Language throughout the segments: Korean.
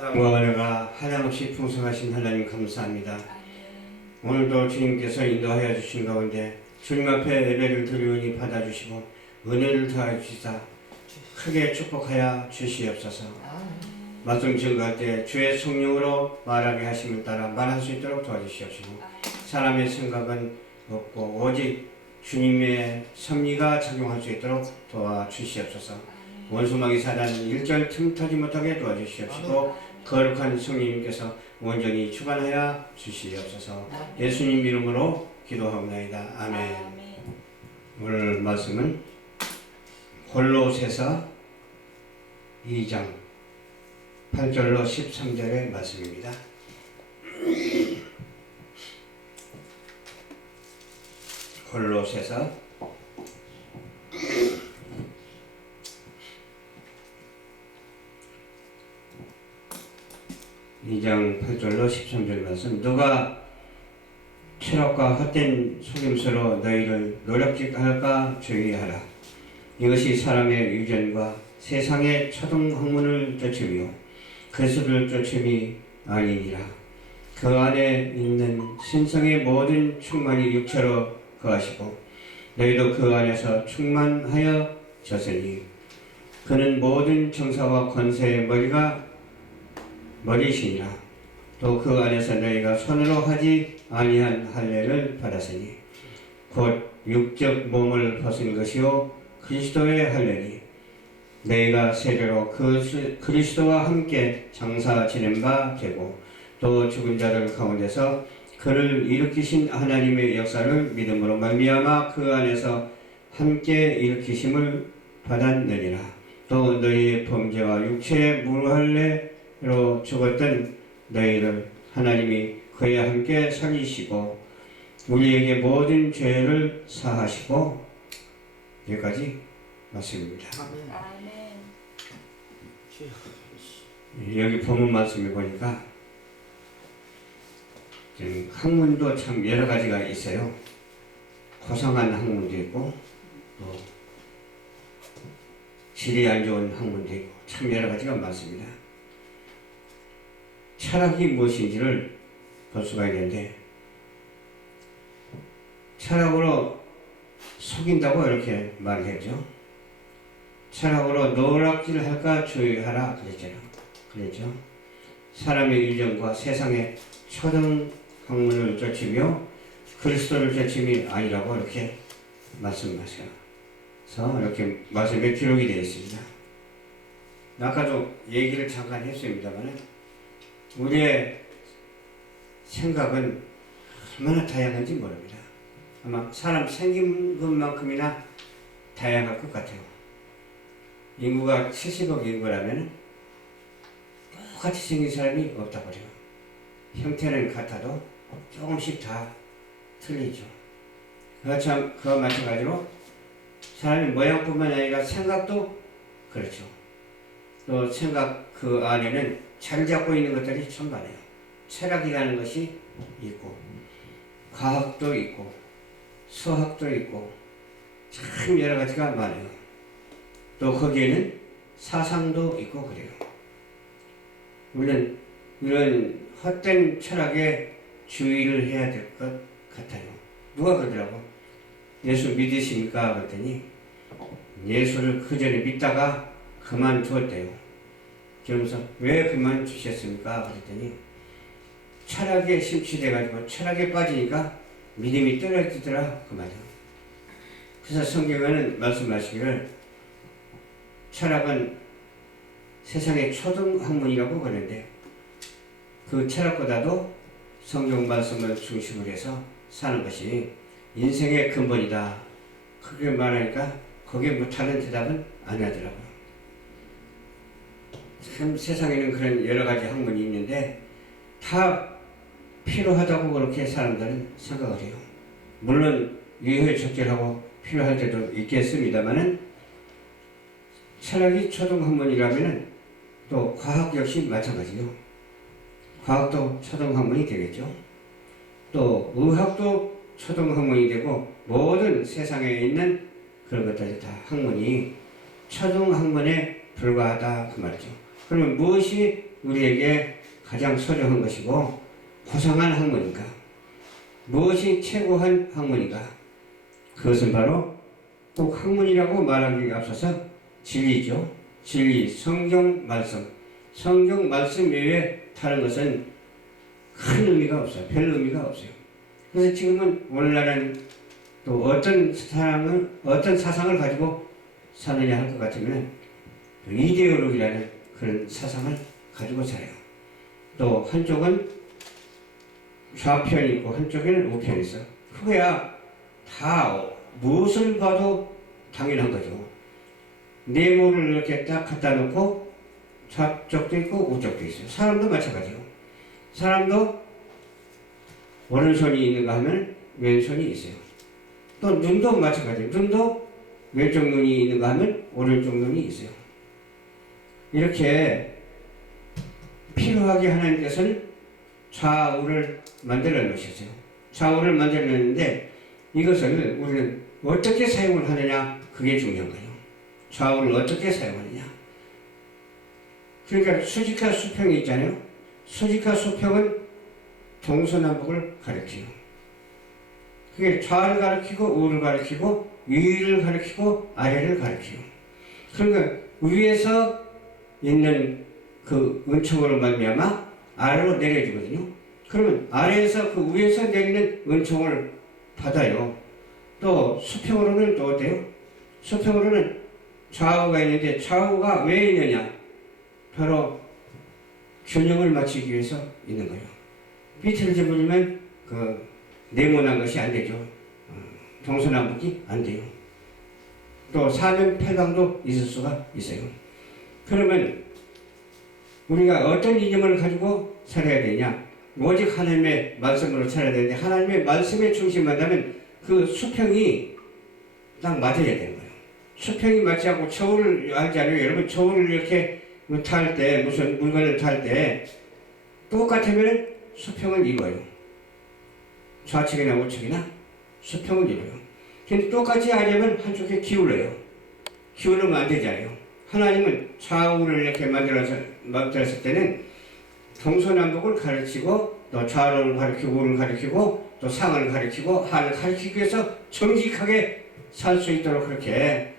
사랑과 은혜가 한량없이 풍성하신 하나님 감사합니다. 오늘도 주님께서 인도하여 주신 가운데 주님 앞에 예배를 드리오니 받아주시고 은혜를 더하여 주시사 크게 축복하여 주시옵소서. 말씀 증거할 때 주의 성령으로 말하게 하심을 따라 말할 수 있도록 도와주시옵시고 사람의 생각은 없고 오직 주님의 섭리가 작용할 수 있도록 도와주시옵소서. 원수마귀 사단 일절 틈타지 못하게 도와주시옵시고 거룩한 성령님께서 온전히 주관하여 주시옵소서. 예수님 이름으로 기도하옵나이다. 아멘. 오늘 말씀은 골로새서 2장 8절로 13절의 말씀입니다. 골로새서 2장 8절로 13절 말씀. 누가 철학과 헛된 속임수로 너희를 노략질게 할까 주의하라. 이것이 사람의 유전과 세상의 초등학문을 쫓으며 그리스도를 쫓음이 아니니라. 그 안에 있는 신성의 모든 충만이 육체로 거하시고 너희도 그 안에서 충만하여 졌으니 그는 모든 정사와 권세의 머리시니라. 또 그 안에서 너희가 손으로 하지 아니한 할례를 받았으니 곧 육적 몸을 벗은 것이요 그리스도의 할례니 너희가 세례로 그리스도와 함께 장사 지낸 바 되고 또 죽은 자들 가운데서 그를 일으키신 하나님의 역사를 믿음으로 말미암아 그 안에서 함께 일으키심을 받았느니라. 또 너희의 범죄와 육체의 무할례로 죽었던 너희를 하나님이 그에 함께 살리시고 우리에게 모든 죄를 사하시고 여기까지 말씀입니다. 아멘. 여기 본문 말씀을 보니까 학문도 참 여러 가지가 있어요. 고상한 학문도 있고 또 질이 안 좋은 학문도 있고 참 여러 가지가 많습니다. 철학이 무엇인지를 볼 수가 있는데 철학으로 속인다고 이렇게 말했죠. 철학으로 노략질을 할까 주의하라 그랬죠. 사람의 유전과 세상의 초등학문을 쫓으며 그리스도를 쫓음이 아니라고 이렇게 말씀하셔서 이렇게 말씀에 기록이 되어 있습니다. 아까도 얘기를 잠깐 했습니다만 우리의 생각은 얼마나 다양한지 모릅니다. 아마 사람 생긴 것만큼이나 다양할 것 같아요. 인구가 70억 인구라면 똑같이 생긴 사람이 없다고 그래요. 형태는 같아도 조금씩 다 틀리죠. 그와 마찬가지로 사람의 모양뿐만 아니라 생각도 그렇죠. 또 생각 그 안에는 잘 잡고 있는 것들이 참 많아요. 철학이라는 것이 있고 과학도 있고 수학도 있고 참 여러 가지가 많아요. 또 거기에는 사상도 있고 그래요. 우리는 이런 헛된 철학에 주의를 해야 될 것 같아요. 누가 그러더라고. 예수 믿으십니까? 그랬더니 예수를 그 전에 믿다가 그만두었대요. 그러면서 왜 그만두셨습니까? 그랬더니 철학에 심취돼가지고 철학에 빠지니까 믿음이 떨어지더라 그 말이에요. 그래서 성경에는 말씀하시기를 철학은 세상의 초등학문이라고 그러는데 그 철학보다도 성경 말씀을 중심으로 해서 사는 것이 인생의 근본이다. 그렇게 말하니까 거기에 뭐 다른 대답은 안 하더라고요. 참 세상에는 그런 여러 가지 학문이 있는데 다 필요하다고 그렇게 사람들은 생각을 해요. 물론 유효적절하고 필요할 때도 있겠습니다만은 철학이 초등학문이라면은 또 과학 역시 마찬가지요. 과학도 초등학문이 되겠죠. 또 의학도 초등학문이 되고 모든 세상에 있는 그런 것들이 다 학문이 초등학문에 불과하다 그 말이죠. 그러면 무엇이 우리에게 가장 소중한 것이고 고상한 학문인가? 무엇이 최고한 학문인가? 그것은 바로 꼭 학문이라고 말하기 앞서서 진리죠. 진리, 성경 말씀. 성경 말씀 외에 다른 것은 큰 의미가 없어요. 별 의미가 없어요. 그래서 지금은 오늘날은 또 어떤 사상을 가지고 사느냐 할 것 같으면 이데올로기라는 그런 사상을 가지고 살아요. 또 한쪽은 좌편이 있고 한쪽에는 우편이 있어. 그거야 다 무엇을 봐도 당연한 거죠. 네모를 이렇게 딱 갖다 놓고 좌쪽도 있고 우쪽도 있어요. 사람도 마찬가지요. 사람도 오른손이 있는가 하면 왼손이 있어요. 또 눈도 마찬가지예요. 눈도 왼쪽 눈이 있는가 하면 오른쪽 눈이 있어요. 이렇게 필요하게 하나님께서는 좌우를 만들어 놓으셨어요. 좌우를 만들어 놓는데 이것을 우리는 어떻게 사용을 하느냐, 그게 중요한 거예요. 좌우를 어떻게 사용하느냐. 그러니까 수직화 수평이 있잖아요. 수직화 수평은 동서남북을 가리켜요. 그게 좌를 가리키고 우를 가리키고 위를 가리키고 아래를 가리켜요. 그러니까 위에서 있는 그 은총으로 말미암아 아래로 내려주거든요. 그러면 아래에서 그 위에서 내리는 은총을 받아요. 또 수평으로는 또 어때요? 수평으로는 좌우가 있는데 좌우가 왜 있느냐? 바로 균형을 맞추기 위해서 있는 거예요. 비틀어버리면 그 네모난 것이 안 되죠. 동서남북이 안 돼요. 또 사면팔강도 있을 수가 있어요. 그러면 우리가 어떤 이념을 가지고 살아야 되냐? 오직 하나님의 말씀으로 살아야 되는데 하나님의 말씀에 중심한다면 그 수평이 딱 맞아야 되는 거예요. 수평이 맞지 않고 저울을 알잖아요. 여러분 저울을 이렇게 탈 때 무슨 물건을 탈 때 똑같으면 수평을 이뤄요. 좌측이나 우측이나 수평을 이뤄요. 근데 똑같이 하려면 한쪽에 기울어요. 기울으면 안 되잖아요. 하나님은 좌우를 이렇게 만들었을 때는 동서남북을 가르치고 또 좌를 가르치고 우를 가르치고 또 상을 가르치고 하를 가르치기 위해서 정직하게 살 수 있도록 그렇게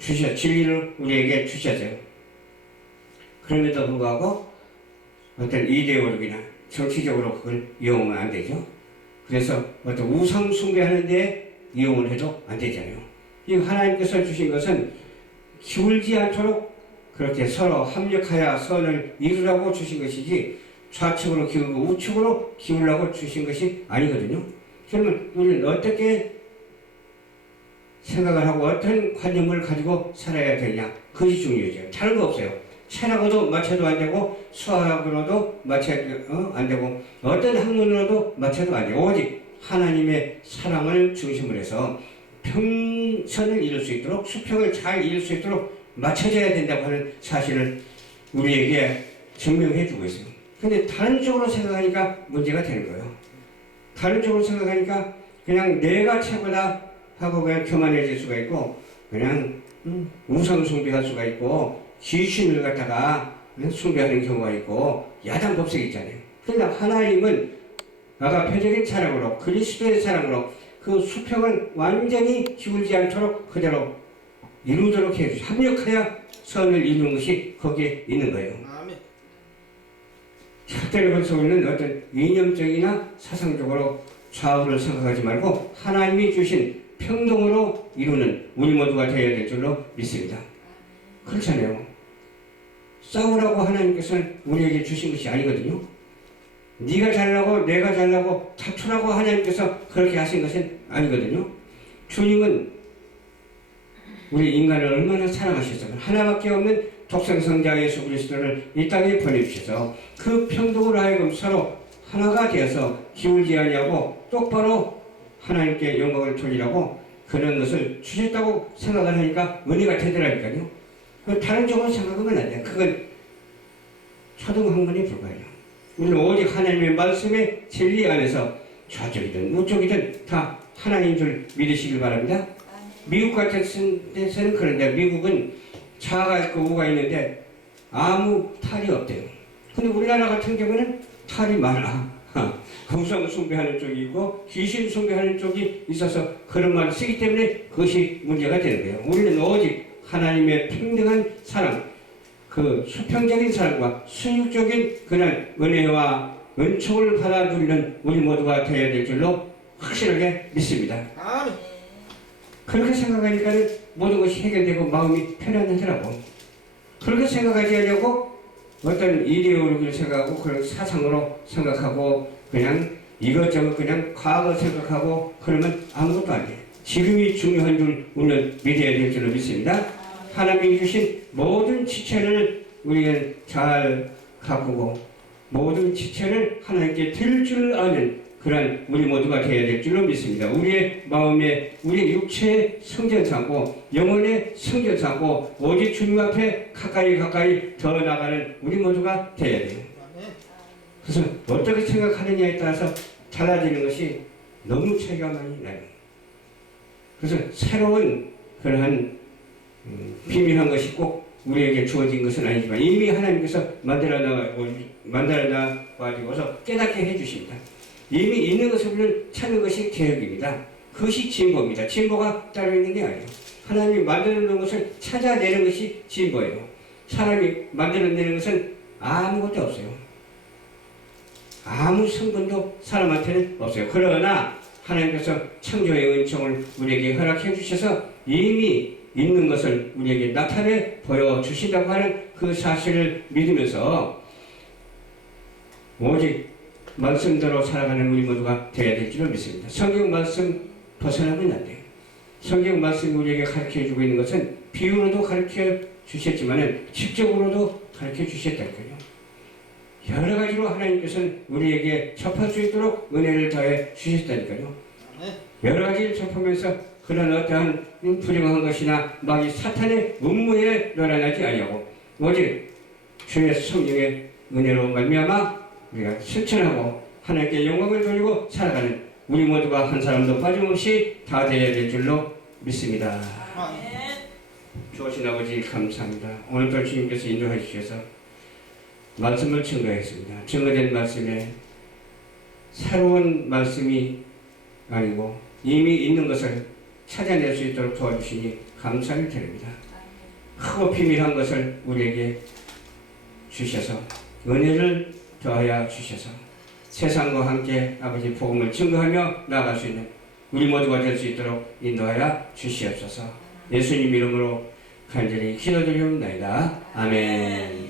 진리를 우리에게 주셨어요. 그럼에도 불구하고 어떤 이데올로기나 정치적으로 그걸 이용하면 안 되죠. 그래서 어떤 우상 숭배하는데 이용을 해도 안 되잖아요. 이 하나님께서 주신 것은 기울지 않도록 그렇게 서로 합력하여 선을 이루라고 주신 것이지 좌측으로 기울고 우측으로 기울라고 주신 것이 아니거든요. 그러면 우리는 어떻게 생각을 하고 어떤 관념을 가지고 살아야 되냐, 그것이 중요하죠. 다른 거 없어요. 철학으로도 맞춰도 안 되고 수학으로도 맞춰도 안 되고 어떤 학문으로도 맞춰도 안 되고 오직 하나님의 사랑을 중심으로 해서 평선을 이룰 수 있도록 수평을 잘 이룰 수 있도록 맞춰져야 된다고 하는 사실을 우리에게 증명해 주고 있어요. 근데 다른 쪽으로 생각하니까 문제가 되는 거예요. 다른 쪽으로 생각하니까 그냥 내가 최고다 하고 그냥 교만해질 수가 있고 그냥 우상 숭배할 수가 있고 귀신을 갖다가 숭배하는 경우가 있고 야단 법석이 있잖아요. 그러나 하나님은 아가페적인 사랑으로 그리스도의 사랑으로 그 수평을 완전히 기울지 않도록 그대로 이루도록 해주시고 합력하여 선을 이루는 것이 거기에 있는 거예요. 아멘. 절대로 볼 수 없는 어떤 이념적이나 사상적으로 좌우를 생각하지 말고 하나님이 주신 평등으로 이루는 우리 모두가 되어야 될 줄로 믿습니다. 그렇잖아요. 싸우라고 하나님께서는 우리에게 주신 것이 아니거든요. 네가 잘나고 내가 잘나고 다투라고 하나님께서 그렇게 하신 것은 아니거든요. 주님은 우리 인간을 얼마나 사랑하셨어요. 하나밖에 없는 독생성자 예수 그리스도를 이 땅에 보내주셔서 그 평등으로 하여금 서로 하나가 되어서 기울지 아니하고 똑바로 하나님께 영광을 돌리라고 그런 것을 주셨다고 생각을 하니까 은혜가 되더라니까요. 다른 쪽으로 생각하면 안 돼요. 그건 초등학문에 불과해요. 우리는 오직 하나님의 말씀의 진리 안에서 좌쪽이든 우쪽이든 다 하나님 줄 믿으시길 바랍니다. 미국 같은 데서는 그런데 미국은 좌가 있고 우가 있는데 아무 탈이 없대요. 근데 우리나라 같은 경우는 탈이 많아. 우상 숭배하는 쪽이 있고 귀신 숭배하는 쪽이 있어서 그런 말을 쓰기 때문에 그것이 문제가 되는 거예요. 우리는 오직 하나님의 평등한 사랑, 그 수평적인 사랑과 순육적인 그런 은혜와 은총을 받아 누리는 우리 모두가 되어야 될 줄로 확실하게 믿습니다. 아멘. 그렇게 생각하니까 모든 것이 해결되고 마음이 편안하더라고. 그렇게 생각하지 않냐고 어떤 이데올로기를 생각하고 그런 사상으로 생각하고 그냥 이것저것 그냥 과거 생각하고 그러면 아무것도 아니에요. 지금이 중요한 줄 우리는 믿어야 될 줄로 믿습니다. 하나님이 주신 모든 지체를 우리는 잘 가꾸고 모든 지체를 하나님께 드릴 줄 아는 그런 우리 모두가 되어야 될 줄로 믿습니다. 우리의 마음에 우리의 육체의 성전 삼고 영혼의 성전 삼고 오직 주님 앞에 가까이 더 나가는 우리 모두가 되어야 돼요. 그래서 어떻게 생각하느냐에 따라서 달라지는 것이 너무 차이가 많이 나요. 그래서 새로운 그러한 비밀한 것이 꼭 우리에게 주어진 것은 아니지만 이미 하나님께서 만들어 나가지고서 깨닫게 해주십니다. 이미 있는 것을 우리는 찾는 것이 개혁입니다. 그것이 진보입니다. 진보가 따로 있는 게 아니에요. 하나님이 만들어 놓은 것을 찾아내는 것이 진보예요. 사람이 만들어내는 것은 아무것도 없어요. 아무 성분도 사람한테는 없어요. 그러나 하나님께서 창조의 은총을 우리에게 허락해 주셔서 이미 있는 것을 우리에게 나타내 보여주신다고 하는 그 사실을 믿으면서 오직 말씀대로 살아가는 우리 모두가 되어야 될 줄을 믿습니다. 성경 말씀 벗어나면 안 돼요. 성경 말씀이 우리에게 가르쳐주고 있는 것은 비유로도 가르쳐 주셨지만 직접으로도 가르쳐 주셨다니까요. 여러 가지로 하나님께서는 우리에게 접할 수 있도록 은혜를 더해 주셨다니까요. 여러 가지를 접하면서 그런 어떠한 불행한 것이나 마귀 사탄의 음모에 놀아나지 아니하고 오직 주의 성령의 은혜로 말미암아 우리가 실천하고 하나님께 영광을 돌리고 살아가는 우리 모두가 한 사람도 빠짐없이 다 되어야 될 줄로 믿습니다. 주신 아버지 감사합니다. 오늘도 주님께서 인도해 주셔서 말씀을 증거했습니다. 증거된 말씀에 새로운 말씀이 아니고 이미 있는 것을 찾아낼 수 있도록 도와주시니 감사를 드립니다. 크고 비밀한 것을 우리에게 주셔서 은혜를 더하여 주셔서 세상과 함께 아버지 복음을 증거하며 나아갈 수 있는 우리 모두가 될 수 있도록 인도하여 주시옵소서. 예수님 이름으로 간절히 기도드리옵나이다. 아멘.